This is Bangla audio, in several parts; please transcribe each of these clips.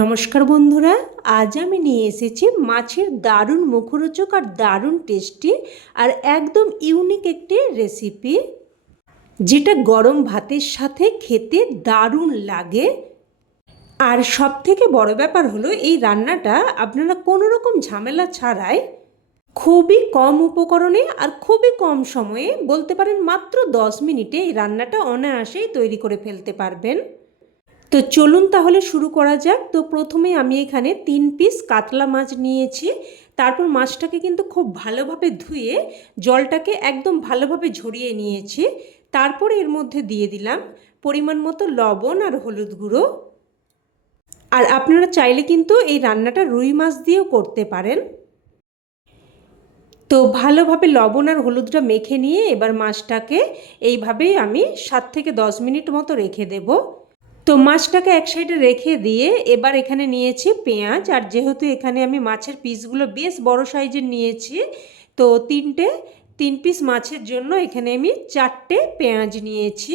নমস্কার বন্ধুরা, আজ আমি নিয়ে এসেছি মাছের দারুণ মুখরোচক আর দারুণ টেস্টি আর একদম ইউনিক একটি রেসিপি, যেটা গরম ভাতের সাথে খেতে দারুণ লাগে। আর সবথেকে বড় ব্যাপার হলো এই রান্নাটা আপনারা কোনো রকম ঝামেলা ছাড়াই খুবই কম উপকরণে আর খুবই কম সময়ে, বলতে পারেন মাত্র 10 মিনিটে এই রান্নাটা অনায়াসেই তৈরি করে ফেলতে পারবেন। তো চলুন তাহলে শুরু করা যাক। তো প্রথমে আমি এখানে 3 পিস কাতলা মাছ নিয়েছি। তারপর মাছটাকে কিন্তু খুব ভালোভাবে ধুয়ে জলটাকে একদম ভালোভাবে ঝরিয়ে নিয়েছি। তারপর এর মধ্যে দিয়ে দিলাম পরিমাণ মতো লবণ আর হলুদ গুঁড়ো। আর আপনারা চাইলে কিন্তু এই রান্নাটা রুই মাছ দিয়েও করতে পারেন। তো ভালোভাবে লবণ আর হলুদটা মেখে নিয়ে এবার মাছটাকে এইভাবেই আমি 7 থেকে 10 মিনিট মতো রেখে দেবো। তো মাছটাকে এক সাইডে রেখে দিয়ে এবার এখানে নিয়েছি পেঁয়াজ। আর যেহেতু এখানে আমি মাছের পিসগুলো বেশ বড় সাইজের নিয়েছি, তো 3 পিস মাছের জন্য এখানে আমি 4টে পেঁয়াজ নিয়েছি।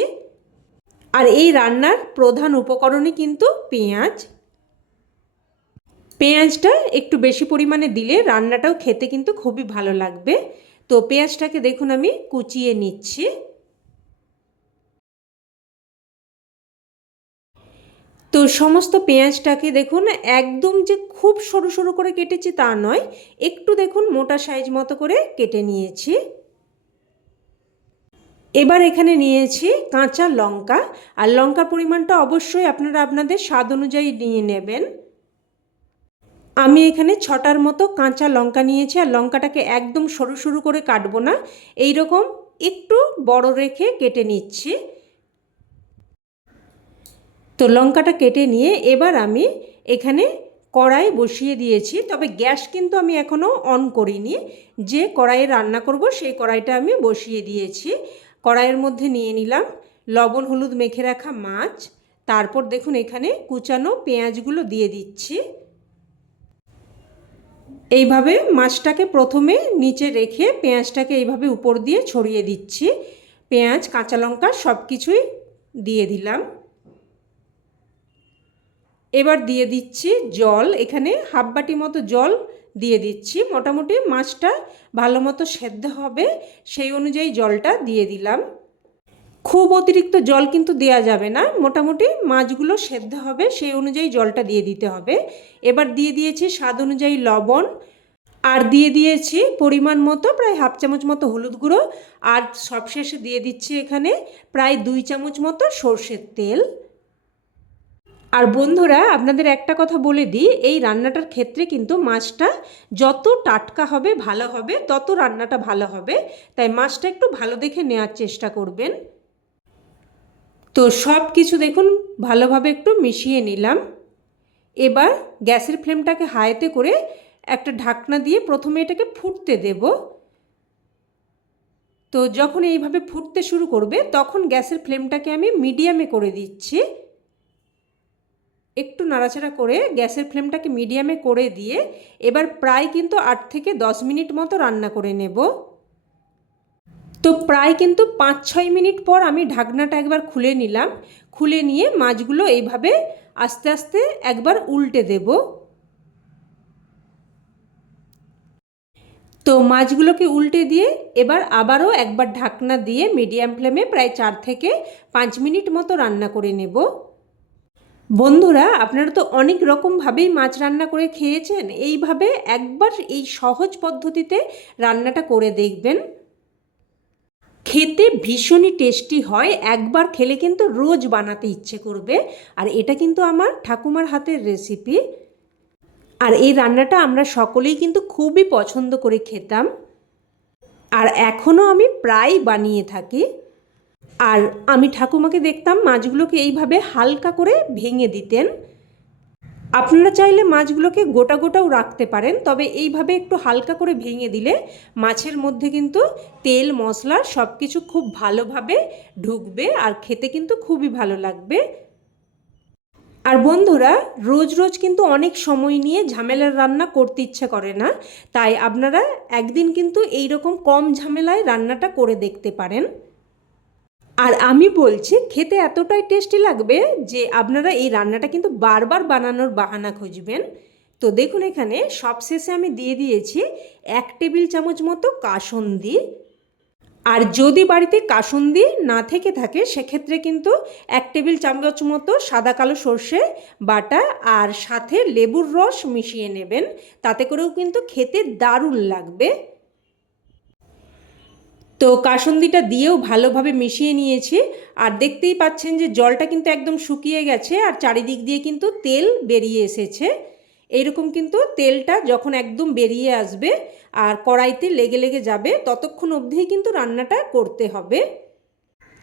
আর এই রান্নার প্রধান উপকরণই কিন্তু পেঁয়াজটা একটু বেশি পরিমাণে দিলে রান্নাটাও খেতে কিন্তু খুবই ভালো লাগবে। তো পেঁয়াজটাকে দেখুন আমি কুচিয়ে নিচ্ছি। তো সমস্ত পেঁয়াজটাকে দেখুন একদম যে খুব সরু সরু করে কেটেছি তা নয়, একটু দেখুন মোটা সাইজ মতো করে কেটে নিয়েছি। এবার এখানে নিয়েছি কাঁচা লঙ্কা। আর লঙ্কার পরিমাণটা অবশ্যই আপনারা আপনাদের স্বাদ অনুযায়ী নিয়ে নেবেন। আমি এখানে 6টার মতো কাঁচা লঙ্কা নিয়েছি। আর লঙ্কাটাকে একদম সরু সরু করে কাটবো না, এই রকম একটু বড় রেখে কেটে নিচ্ছি। তো লঙ্কাটা কেটে নিয়ে এবার আমি এখানে কড়াই বসিয়ে দিয়েছি, তবে গ্যাস কিন্তু আমি এখনও অন করিনি। যে কড়াইয়ে রান্না করব সেই কড়াইটা আমি বসিয়ে দিয়েছি। কড়াইয়ের মধ্যে নিয়ে নিলাম লবণ হলুদ মেখে রাখা মাছ। তারপর দেখুন এখানে কুচানো পেঁয়াজগুলো দিয়ে দিচ্ছি। এইভাবে মাছটাকে প্রথমে নিচে রেখে পেঁয়াজটাকে এইভাবে উপর দিয়ে ছড়িয়ে দিচ্ছি। পেঁয়াজ কাঁচা লঙ্কা সব কিছুই দিয়ে দিলাম। এবার দিয়ে দিচ্ছি জল। এখানে হাফ বাটি মতো জল দিয়ে দিচ্ছি। মোটামুটি মাছটা ভালো মতো সেদ্ধ হবে সেই অনুযায়ী জলটা দিয়ে দিলাম। খুব অতিরিক্ত জল কিন্তু দেয়া যাবে না, মোটামুটি মাছগুলো সেদ্ধ হবে সেই অনুযায়ী জলটা দিয়ে দিতে হবে। এবার দিয়ে দিয়েছি স্বাদ অনুযায়ী লবণ। আর দিয়ে দিয়েছি পরিমাণ মতো প্রায় হাফ চামচ মতো হলুদ গুঁড়ো। আর সবশেষে দিয়ে দিচ্ছি এখানে প্রায় 2 চামচ মতো সর্ষের তেল। আর বন্ধুরা, আপনাদের একটা কথা বলে দিই, এই রান্নাটার ক্ষেত্রে কিন্তু মাছটা যত টাটকা হবে ভালো হবে, তত রান্নাটা ভালো হবে। তাই মাছটা একটু ভালো দেখে নেওয়ার চেষ্টা করবেন। তো সব কিছু দেখুন ভালোভাবে একটু মিশিয়ে নিলাম। এবার গ্যাসের ফ্লেমটাকে হাইতে করে একটা ঢাকনা দিয়ে প্রথমে এটাকে ফুটতে দেব। তো যখন এইভাবে ফুটতে শুরু করবে তখন গ্যাসের ফ্লেমটাকে আমি মিডিয়ামে করে দিচ্ছি। একটু নাড়াচাড়া করে গ্যাসের ফ্লেমটাকে মিডিয়ামে করে দিয়ে এবার প্রায় কিন্তু 8 থেকে 10 মিনিট মতো রান্না করে নেব। তো প্রায় কিন্তু 5-6 মিনিট পর আমি ঢাকনাটা একবার খুলে নিলাম। খুলে নিয়ে মাছগুলো এইভাবে আস্তে আস্তে একবার উল্টে দেব। তো মাছগুলোকে উল্টে দিয়ে এবার আবারও একবার ঢাকনা দিয়ে মিডিয়াম ফ্লেমে প্রায় 4 থেকে 5 মিনিট মতো রান্না করে নেব। বন্ধুরা, আপনারা তো অনেক রকমভাবেই মাছ রান্না করে খেয়েছেন। এইভাবে একবার এই সহজ পদ্ধতিতে রান্নাটা করে দেখবেন, খেতে ভীষণই টেস্টি হয়। একবার খেলে কিন্তু রোজ বানাতে ইচ্ছে করবে। আর এটা কিন্তু আমার ঠাকুমার হাতের রেসিপি। আর এই রান্নাটা আমরা সকলেই কিন্তু খুবই পছন্দ করে খেতাম। আর এখনও আমি প্রায় বানিয়ে থাকি। আর আমি ঠাকুমাকে দেখতাম মাছগুলোকে এইভাবে হালকা করে ভেঙে দিতেন। আপনারা চাইলে মাছগুলোকে গোটা গোটাও রাখতে পারেন, তবে এইভাবে একটু হালকা করে ভেঙে দিলে মাছের মধ্যে কিন্তু তেল মশলা সব কিছু খুব ভালোভাবে ঢুকবে আর খেতে কিন্তু খুবই ভালো লাগবে। আর বন্ধুরা, রোজ রোজ কিন্তু অনেক সময় নিয়ে ঝামেলার রান্না করতে ইচ্ছে করে না। তাই আপনারা একদিন কিন্তু এই রকম কম ঝামেলায় রান্নাটা করে দেখতে পারেন। আর আমি বলছি খেতে এতটাই টেস্টি লাগবে যে আপনারা এই রান্নাটা কিন্তু বারবার বানানোর বাহানা খুঁজবেন। তো দেখুন এখানে সবশেষে আমি দিয়ে দিয়েছি 1 টেবিল চামচ মতো কাসুন্দি। আর যদি বাড়িতে কাসুন্দি না থেকে থাকে সেক্ষেত্রে কিন্তু 1 টেবিল চামচ মতো সাদা কালো সর্ষে বাটা আর সাথে লেবুর রস মিশিয়ে নেবেন, তাতে করেও কিন্তু খেতে দারুণ লাগবে। তো কাসুন্দিটা দিয়েও ভালোভাবে মিশিয়ে নিয়েছি। আর দেখতেই পাচ্ছেন যে জলটা কিন্তু একদম শুকিয়ে গেছে আর চারিদিক দিয়ে কিন্তু তেল বেরিয়ে এসেছে। এইরকম কিন্তু তেলটা যখন একদম বেরিয়ে আসবে আর কড়াইতে লেগে লেগে যাবে ততক্ষণ অবধিই কিন্তু রান্নাটা করতে হবে।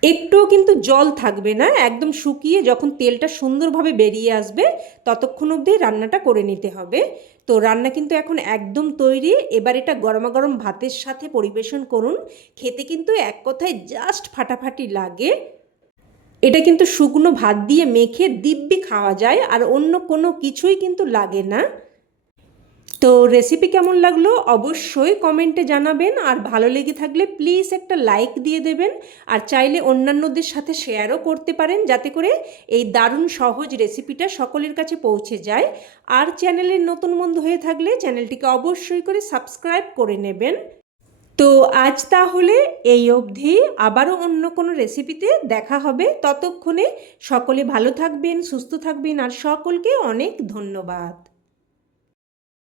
একটুও কিন্তু জল থাকবে না, একদম শুকিয়ে যখন তেলটা সুন্দরভাবে বেরিয়ে আসবে ততক্ষণ অবধি রান্নাটা করে নিতে হবে। তো রান্না কিন্তু এখন একদম তৈরি। এবার এটা গরমাগরম ভাতের সাথে পরিবেশন করুন, খেতে কিন্তু এক কথায় জাস্ট ফাটাফাটি লাগে। এটা কিন্তু শুকনো ভাত দিয়ে মেখে দিব্যি খাওয়া যায় আর অন্য কোনো কিছুই কিন্তু লাগে না। তো রেসিপি কেমন লাগলো অবশ্যই কমেন্টে জানাবেন, আর ভালো লেগে থাকলে প্লিজ একটা লাইক দিয়ে দেবেন। আর চাইলে অন্যান্যদের সাথে শেয়ারও করতে পারেন যাতে করে এই দারুণ সহজ রেসিপিটা সকলের কাছে পৌঁছে যায়। আর চ্যানেলের নতুন বন্ধু হয়ে থাকলে চ্যানেলটিকে অবশ্যই করে সাবস্ক্রাইব করে নেবেন। তো আজ তাহলে এই অবধি, আবারও অন্য কোনো রেসিপিতে দেখা হবে। ততক্ষণে সকলে ভালো থাকবেন, সুস্থ থাকবেন আর সকলকে অনেক ধন্যবাদ।